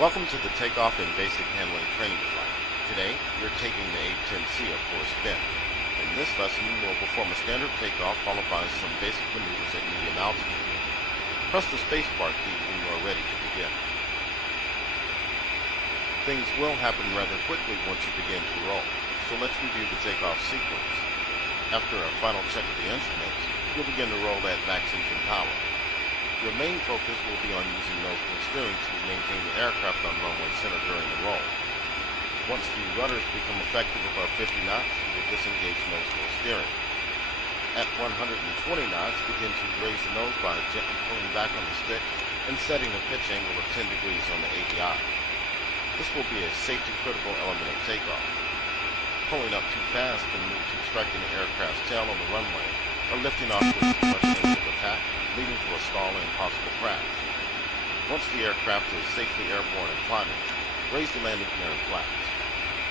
Welcome to the Takeoff and Basic Handling Training Flight. Today, you're taking the A-10C up for a spin. In this lesson, we'll perform a standard takeoff followed by some basic maneuvers at medium altitude. Press the spacebar key when you are ready to begin. Things will happen rather quickly once you begin to roll, so let's review the takeoff sequence. After a final check of the instruments, you'll begin to roll at max engine power. Your main focus will be on using nose wheel steering to maintain the aircraft on runway center during the roll. Once the rudders become effective above 50 knots, you will disengage nose wheel steering. At 120 knots, begin to raise the nose by gently pulling back on the stick and setting a pitch angle of 10 degrees on the ADI. This will be a safety-critical element of takeoff. Pulling up too fast can lead to striking the aircraft's tail on the runway or lifting off with too much angle of attack, leading to a stall and possible crash. Once the aircraft is safely airborne and climbing, raise the landing gear and flaps.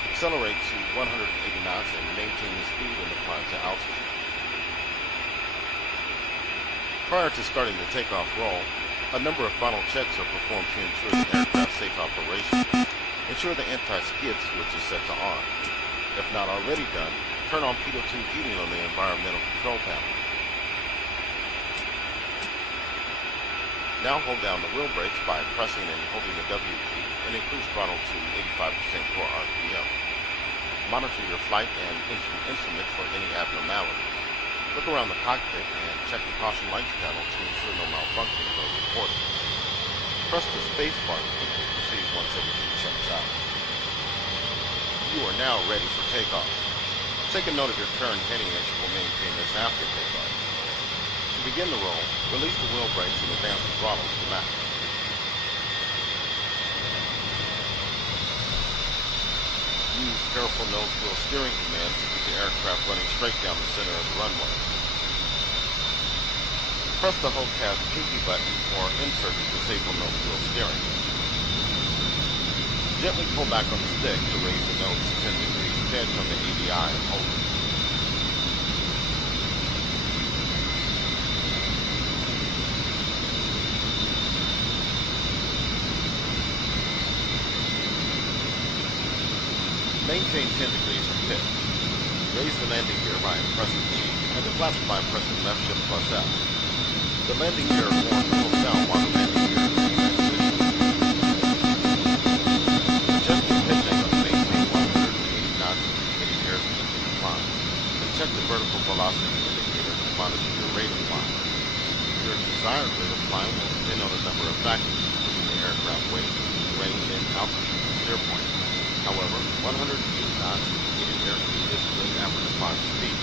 Accelerate to 180 knots and maintain the speed in the climb to altitude. Prior to starting the takeoff roll, a number of final checks are performed to ensure the aircraft's safe operation. Ensure the anti-skid switch is set to on. If not already done, turn on pitot 2 heating on the environmental control panel. Now hold down the wheel brakes by pressing and holding the W key and increase throttle to 85% core RPM. Monitor your flight and engine instruments for any abnormalities. Look around the cockpit and check the caution lights panel to ensure no malfunctions are reported. Press the spacebar key to proceed once everything checks out. You are now ready for takeoff. Take a note of your current heading as you will maintain this after takeoff. To begin the roll, release the wheel brakes and advance the throttle to max. Use careful nose wheel steering commands to keep the aircraft running straight down the center of the runway. Press the hold tab pinky button or insert to disable nose wheel steering. Gently pull back on the stick to raise the nose to 10 degrees pitch on the ADI and hold it. Maintain 10 degrees of pitch. Raise the landing gear by pressing G and the flaps by pressing left shift plus F. The landing gear horn pulls down while the landing gear is in transition. Adjust the pitch angle to maintain 180 knots at the beginning airspeed of the climb. And check the vertical velocity indicator to monitor your rate of climb. Your desired rate of climb will depend on a number of factors, including the aircraft weight, range, and altitude and steer point. However, 180 knots at the beginning airspeed is the average climb speed.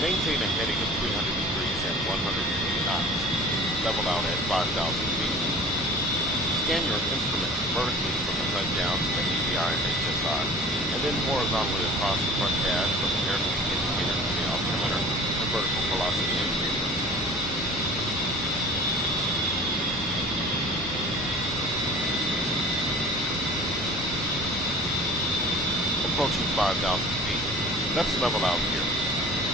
Maintain a heading of 300 degrees and 180 knots. Level out at 5,000 feet. Scan your instruments vertically from the HUD down to the ADI and HSI, and then horizontally across the front dash from the airspeed indicator to the altimeter and vertical velocity indicator. Approaching 5,000 feet. Let's level out here.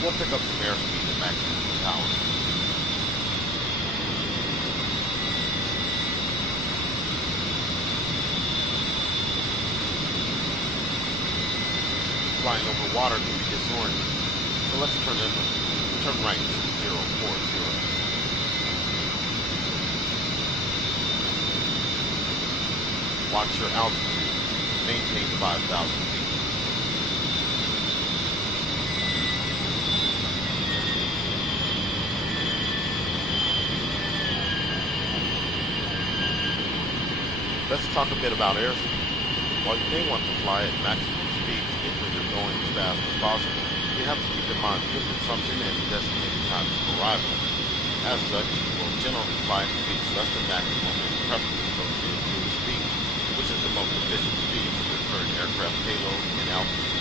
We'll pick up some airspeed at max engine power. Flying over water can be disorienting, so let's turn right to 040. Watch your altitude. Maintain 5,000 feet. Let's talk a bit about airspeed. While you may want to fly at maximum speed to get where you're going as fast as possible, you have to keep in mind fuel consumption and designated times of arrival. As such, you will generally fly at speeds less than maximum and preferably close to your cruise speed, which is the most efficient speed for your current aircraft payload and altitude.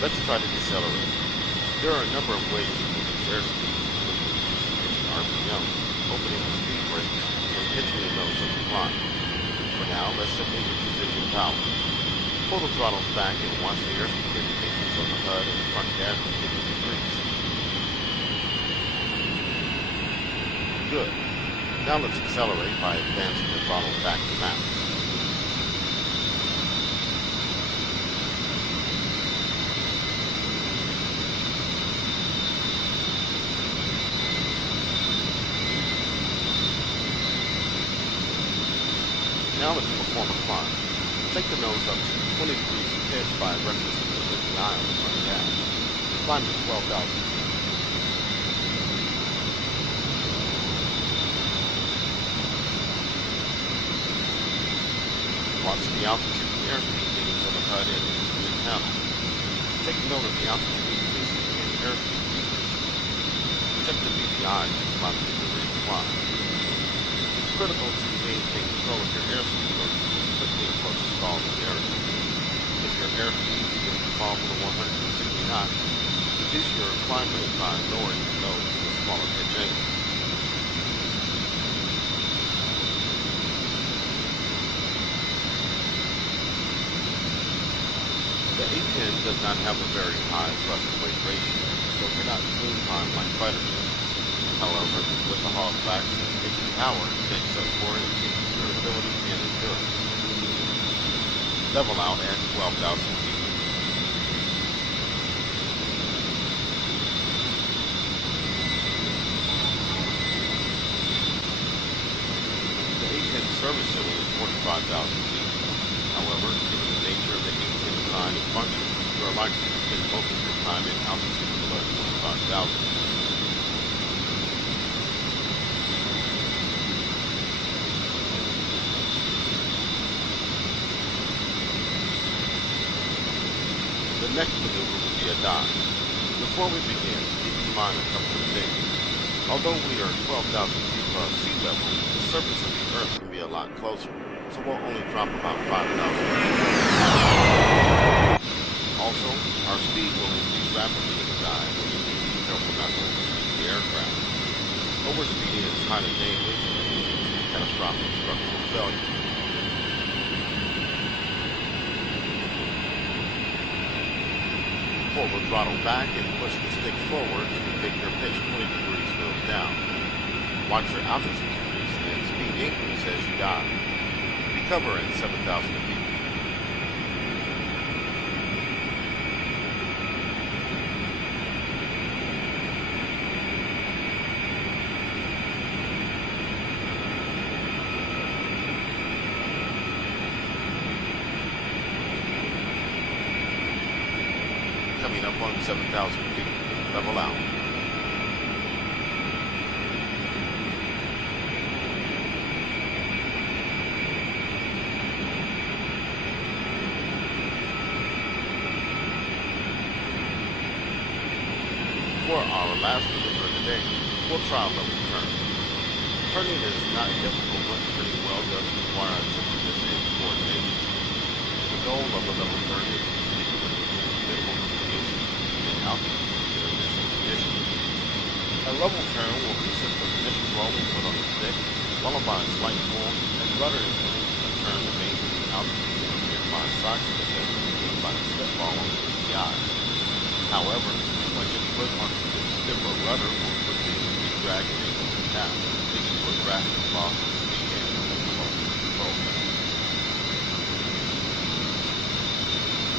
Let's try to decelerate. There are a number of ways you can reduce airspeed, including reducing engine RPM, opening the speed brake, and pitching the nose of the climb. For Now let's simply reposition power. Pull the throttles back and watch the airspeed indications on the HUD and front dash begin to decrease. Good. Now let's accelerate by advancing the throttle back to max. Now let's perform a climb. Take the nose up to 20 degrees pitch by referencing the 59 on the front dash. Climb to 12,000 feet. Watch the altitude and airspeed readings on the HUD and instrument panel. Take note of the altitude increasing and airspeed decreasing. Check the VPI to climb the rate of climb. It's critical to maintain control of your airspeed or you will quickly approach a stall in the airspeed. If your airspeed begins to fall below 160 knots, reduce your climb rate by lowering the nose to a smaller pitch angle. The A-10 does not have a very high thrust-to-weight ratio, so it cannot zoom climb like fighter jets. However, with the hogbacks and engine power, it makes up for it in durability and endurance. Level out at 12,000 feet. The A-10 service ceiling is 45,000 feet. However, given the nature of the A-10 design and function, you are likely to spend most of your time in altitude below 25,000 feet. The next maneuver will be a dive. Before we begin, keep in mind a couple of things. Although we are 12,000 feet above sea level, the surface of the Earth can be a lot closer, so we'll only drop about 5,000 feet. Also, our speed will increase rapidly in the dive, and you need to be careful not to overspeed the aircraft. Overspeeding is highly dangerous and can lead to catastrophic structural failure. Pull the throttle back and push the stick forward to make your pitch 20 degrees nose down. Watch your altitude decrease and speed increase as you dive. Recover at 7,000 feet. Coming up on 7,000 feet. Level out. For our last maneuver of the day, we'll try a level turn. Turning is not difficult, but pretty well does require attentiveness and coordination. The goal of a level turn is to keep the minimal deviation in altitude from your initial condition. A level turn will consist of initial rolling foot on the stick, followed by a slight pull and rudder influence to turn the main altitude of the nearby side stick as indicated by the step ball on the VPI. However, too much input onto the stick or rudder will quickly be dragging into the path, leading to a drastic loss of speed and control.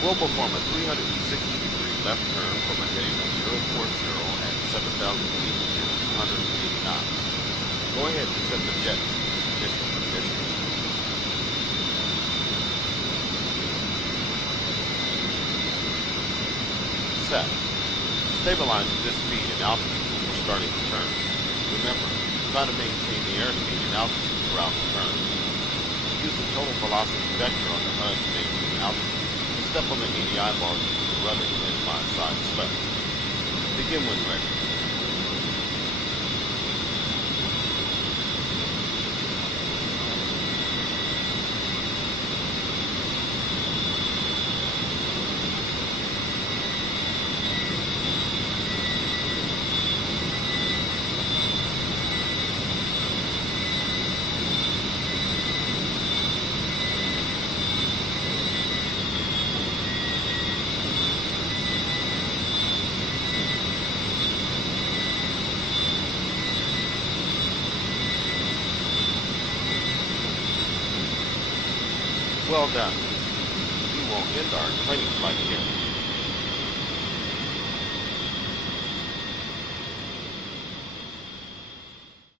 We'll perform a 360-degree left turn from a heading of 040 at 7,000 feet and 280 knots. Go ahead and set the jet to initial condition. Set. Stabilize at this speed and altitude before starting the turn. Remember, try to maintain the airspeed and altitude throughout the turn. Use the total velocity vector on the HUD to maintain altitude. Step on the ADI bar using the rudder to minimize side slip. Begin when ready. Well done. We will end our training flight here.